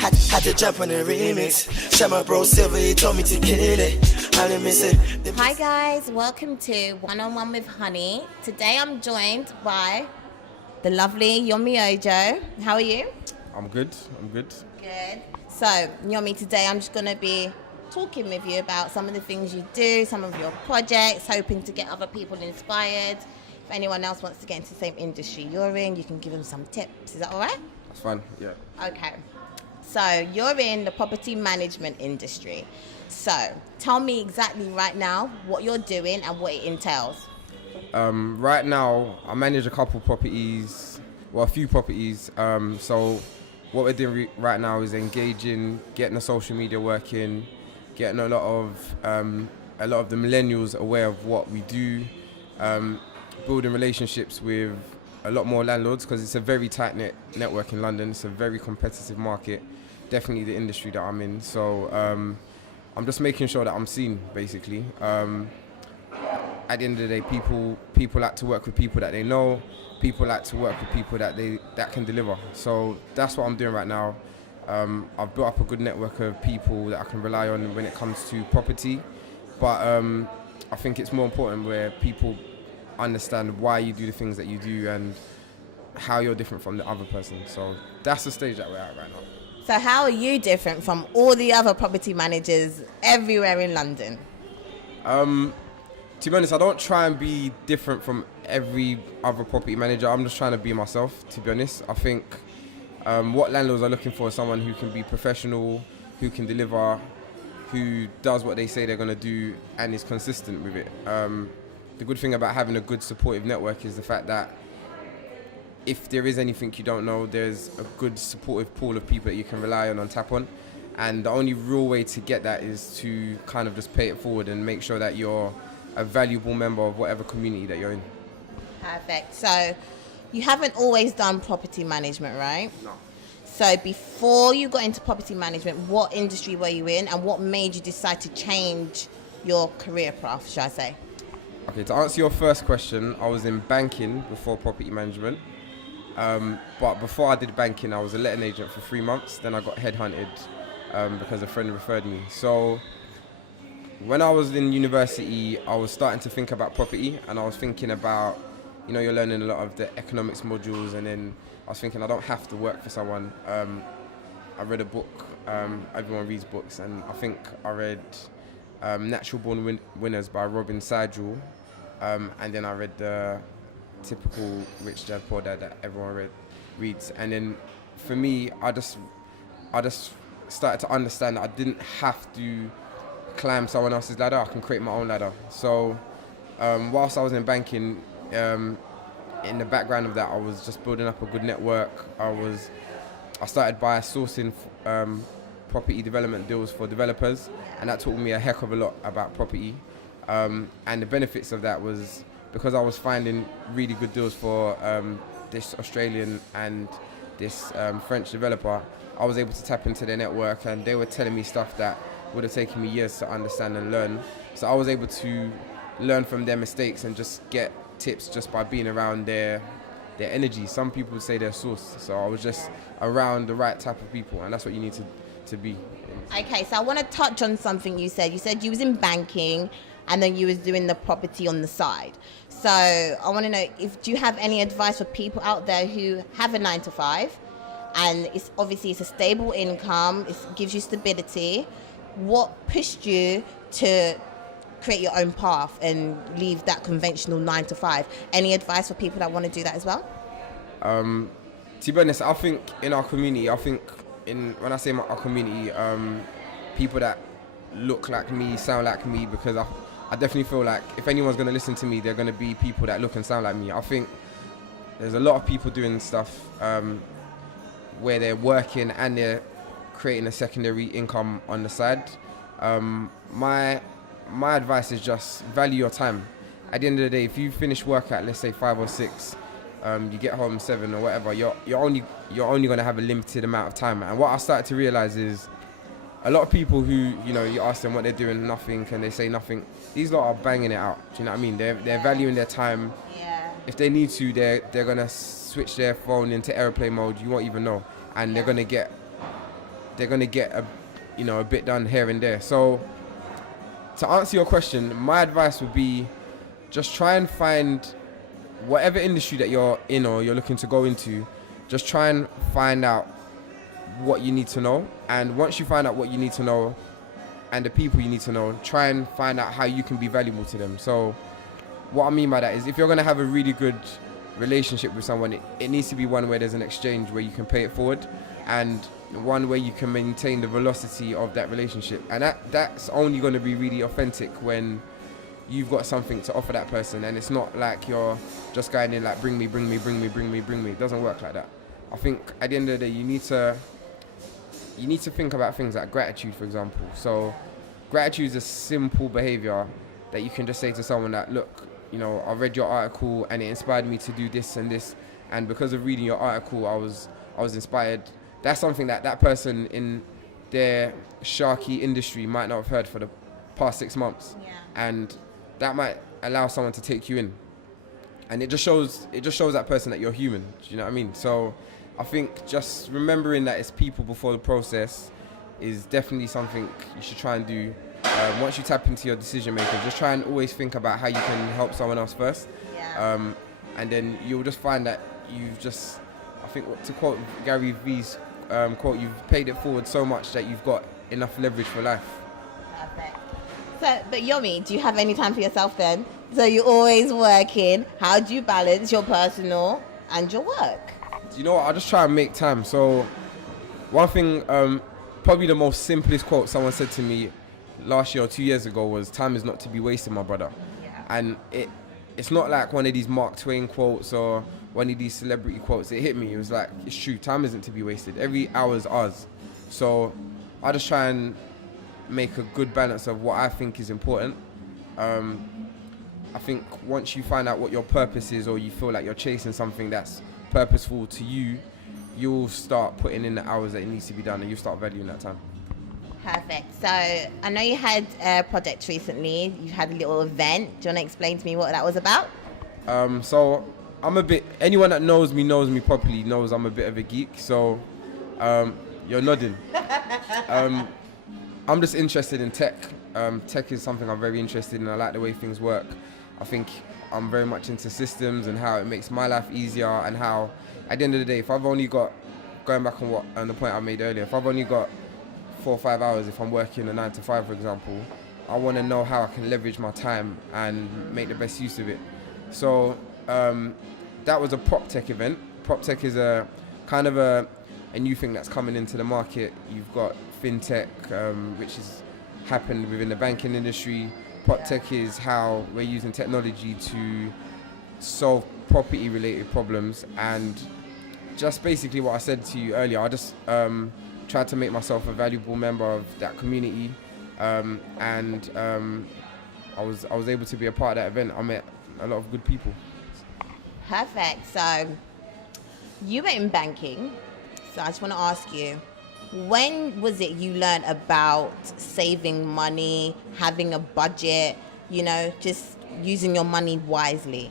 Had to jump on the remix. Shot my bro Silver, he told me to kill it. I didn't miss it. Hi guys, welcome to One with Honey. Today I'm joined by the lovely Yommy Ojo. How are you? I'm good. Good. So, Yommy, today I'm just going to be talking with you about some of the things you do, some of your projects, hoping to get other people inspired. If anyone else wants to get into the same industry you're in, you can give them some tips. Is that all right? That's fine, yeah. Okay. So, you're in the property management industry. So, tell me exactly right now what you're doing and what it entails. Right now, I manage a couple properties, well, a few properties. So what we're doing right now is engaging, getting the social media working, getting a lot of the millennials aware of what we do, building relationships with a lot more landlords because it's a very tight-knit network in London. It's a very competitive market, definitely the industry that I'm in. So I'm just making sure that I'm seen, basically. At the end of the day, people like to work with people that they know. People like to work with people that can deliver. So that's what I'm doing right now. I've built up a good network of people that I can rely on when it comes to property. But I think it's more important where people understand why you do the things that you do and how you're different from the other person. So that's the stage that we're at right now. So how are you different from all the other property managers everywhere in London? To be honest, I don't try and be different from every other property manager. I'm just trying to be myself, to be honest. I think what landlords are looking for is someone who can be professional, who can deliver, who does what they say they're going to do and is consistent with it. The good thing about having a good supportive network is the fact that if there is anything you don't know, there's a good supportive pool of people that you can rely on tap on. And the only real way to get that is to kind of just pay it forward and make sure that you're a valuable member of whatever community that you're in. Perfect. So you haven't always done property management, right? No. So before you got into property management, what industry were you in and what made you decide to change your career path, should I say? Okay, to answer your first question, I was in banking before property management. But before I did banking, I was a letting agent for 3 months. Then I got headhunted because a friend referred me. So when I was in university, I was starting to think about property and I was thinking about, you're learning a lot of the economics modules, and then I was thinking I don't have to work for someone. I read a book, everyone reads books, and I think I read Natural Born Winners by Robin Sidgel, and then I read the typical Rich Dad Poor Dad that everyone reads. And then for me, I just started to understand that I didn't have to climb someone else's ladder. I can create my own ladder. So whilst I was in banking, in the background of that, I was just building up a good network. I started by sourcing property development deals for developers, and that taught me a heck of a lot about property. And the benefits of that was because I was finding really good deals for this Australian and this French developer, I was able to tap into their network, and they were telling me stuff that would have taken me years to understand and learn. So I was able to learn from their mistakes and just get tips just by being around their energy. Some people would say their source. So I was just around the right type of people, and that's what you need to be. Okay, so I want to touch on something you said. You said you was in banking and then you was doing the property on the side. So I want to know, do you have any advice for people out there who have a 9-to-5 and it's a stable income, it gives you stability? What pushed you to create your own path and leave that conventional 9-to-5? Any advice for people that want to do that as well? To be honest, I think in our community, when I say our community, people that look like me, sound like me, because I definitely feel like if anyone's going to listen to me, they're going to be people that look and sound like me. I think there's a lot of people doing stuff where they're working and they're creating a secondary income on the side. My advice is just value your time. At the end of the day, if you finish work at, let's say, 5 or 6, you get home 7 or whatever, you're only going to have a limited amount of time. And what I started to realize is a lot of people who, you ask them what they're doing, nothing, and they say nothing. These lot are banging it out. Do you know what I mean? They're valuing their time. Yeah. If they need to, they're going to switch their phone into airplane mode. You won't even know. And they're going to get they're gonna get a bit done here and there. So to answer your question, my advice would be just try and find whatever industry that you're in or you're looking to go into, just try and find out what you need to know. And once you find out what you need to know and the people you need to know, try and find out how you can be valuable to them. So what I mean by that is, if you're going to have a really good relationship with someone, it needs to be one where there's an exchange where you can pay it forward, and one where you can maintain the velocity of that relationship. And that's only going to be really authentic when you've got something to offer that person, and it's not like you're just going in like bring me. It doesn't work like that. I think at the end of the day, you need to think about things like gratitude, for example. So gratitude is a simple behavior that you can just say to someone that, look, I read your article and it inspired me to do this and this, and because of reading your article, I was inspired. That's something that person in their sharky industry might not have heard for the past 6 months. Yeah. And that might allow someone to take you in, and it just shows that person that you're human. Do you know what I mean? So I think just remembering that it's people before the process is definitely something you should try and do. Once you tap into your decision maker, just try and always think about how you can help someone else first. Yeah. And then you'll just find that I think to quote Gary V's quote, you've paid it forward so much that you've got enough leverage for life. Perfect. So, but Yommy, do you have any time for yourself then? So you're always working. How do you balance your personal and your work? You know what? I just try and make time. So one thing, probably the most simplest quote someone said to me last year or 2 years ago was, "Time is not to be wasted, my brother." Yeah. And it's not like one of these Mark Twain quotes or one of these celebrity quotes. It hit me. It was like, it's true. Time isn't to be wasted. Every hour is ours. So I just try and make a good balance of what I think is important. I think once you find out what your purpose is, or you feel like you're chasing something that's purposeful to you, you'll start putting in the hours that it needs to be done, and you'll start valuing that time. Perfect. So I know you had a project recently. You had a little event. Do you want to explain to me what that was about? So anyone that knows me properly knows I'm a bit of a geek. So you're nodding. I'm just interested in tech. Tech is something I'm very interested in. I like the way things work. I think I'm very much into systems and how it makes my life easier, and how at the end of the day, if I've only got, going back on the point I made earlier, if I've only got 4 or 5 hours, if I'm working a 9 to 5, for example, I want to know how I can leverage my time and make the best use of it. So that was a prop tech event. Prop tech is a kind of a new thing that's coming into the market. You've got fintech, which has happened within the banking industry. Prop tech is how we're using technology to solve property related problems. And just basically what I said to you earlier, I just tried to make myself a valuable member of that community, and I was able to be a part of that event. I met a lot of good people. Perfect. So you were in banking. So I just want to ask you, when was it you learned about saving money, having a budget, just using your money wisely?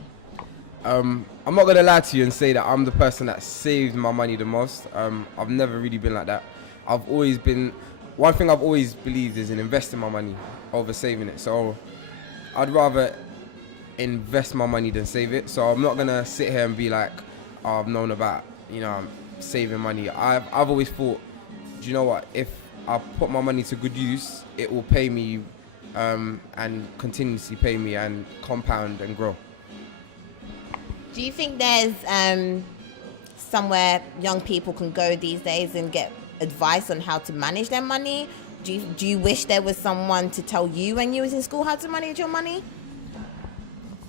I'm not going to lie to you and say that I'm the person that saved my money the most. I've never really been like that. One thing I've always believed is in investing my money over saving it. So I'd rather invest my money than save it. So I'm not going to sit here and be like, oh, I've known about, saving money. I've always thought, do you know what? If I put my money to good use, it will pay me and continuously pay me and compound and grow. Do you think there's somewhere young people can go these days and get advice on how to manage their money? Do you wish there was someone to tell you when you was in school how to manage your money?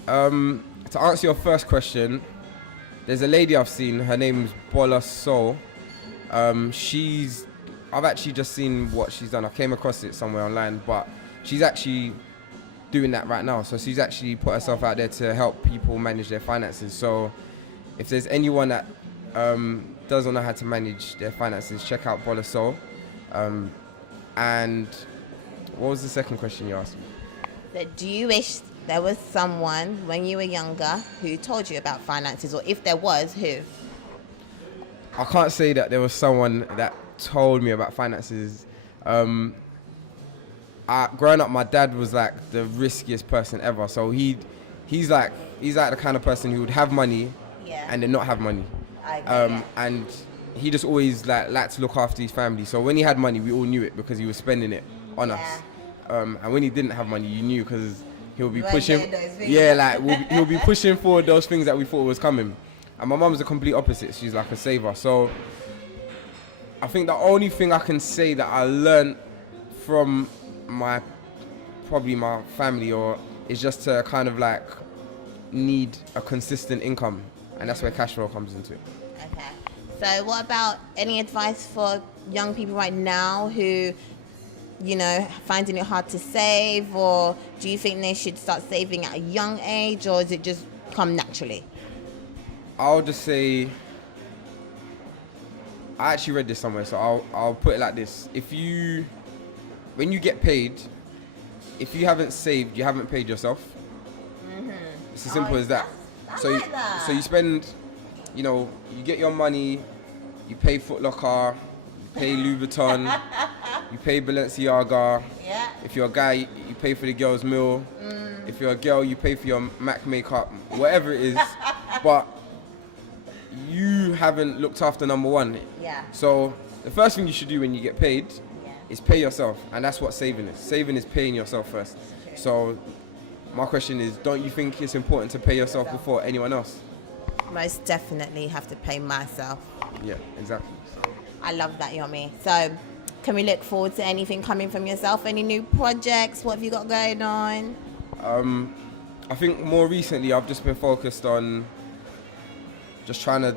To answer your first question, there's a lady I've seen. Her name's Bola Soul. I've actually just seen what she's done. I came across it somewhere online, but she's actually doing that right now. So she's actually put herself out there to help people manage their finances. So if there's anyone that doesn't know how to manage their finances, check out Bola Soul. And what was the second question you asked me? So do you wish there was someone when you were younger who told you about finances, or if there was, who? I can't say that there was someone that told me about finances. Growing up, my dad was like the riskiest person ever. So he's like the kind of person who would have money and then not have money. And he just always liked to look after his family. So when he had money, we all knew it because he was spending it on us. And when he didn't have money, you knew because he'll be pushing. He'll be pushing forward those things that we thought was coming. And my mum's the complete opposite. She's like a saver. So I think the only thing I can say that I learned from my family is just to kind of like need a consistent income, and that's where cash flow comes into it. Okay. So what about any advice for young people right now who, you know, finding it hard to save, or do you think they should start saving at a young age, or does it just come naturally? I'll just say, I actually read this somewhere, so I'll put it like this. When you get paid, if you haven't saved, you haven't paid yourself. It's as simple as that. So you spend, you get your money, you pay Foot Locker, you pay Louis Vuitton, you pay Balenciaga. Yeah. If you're a guy, you pay for the girl's meal. If you're a girl, you pay for your MAC makeup, whatever it is. But you haven't looked after number one. Yeah. So the first thing you should do when you get paid is pay yourself, and that's what saving is. Saving is paying yourself first. So my question is, don't you think it's important to pay yourself before anyone else? Most definitely have to pay myself. Yeah, exactly. I love that, Yommy. So can we look forward to anything coming from yourself? Any new projects? What have you got going on? I think more recently I've just been focused on just trying to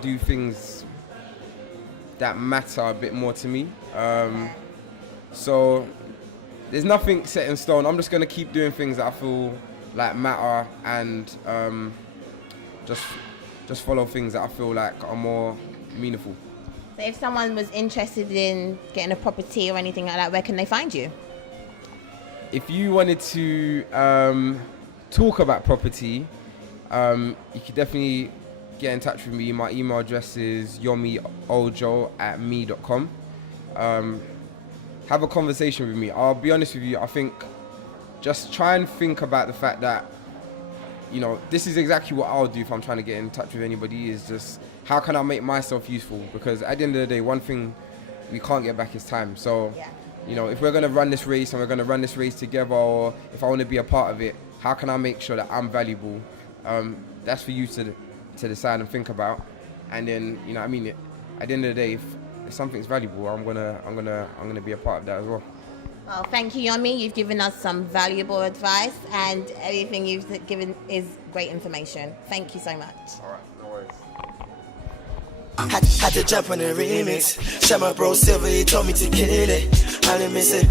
do things that matter a bit more to me. So there's nothing set in stone. I'm just gonna keep doing things that I feel like matter, and just follow things that I feel like are more meaningful. So if someone was interested in getting a property or anything like that, where can they find you? If you wanted to talk about property, you could definitely get in touch with me. My email address is yommyojo@me.com. Have a conversation with me. I'll be honest with you, I think just try and think about the fact that, this is exactly what I'll do if I'm trying to get in touch with anybody, is just how can I make myself useful? Because at the end of the day, one thing we can't get back is time. So, if we're going to run this race and we're going to run this race together, or if I want to be a part of it, how can I make sure that I'm valuable? That's for you to decide and think about. And then, at the end of the day, if something's valuable, I'm gonna be a part of that as well. Well, thank you, Yommy. You've given us some valuable advice, and everything you've given is great information. Thank you so much. All right, no worries. Had to jump on the remix. Shot my bro Silver, he told me to kill it. I didn't miss it.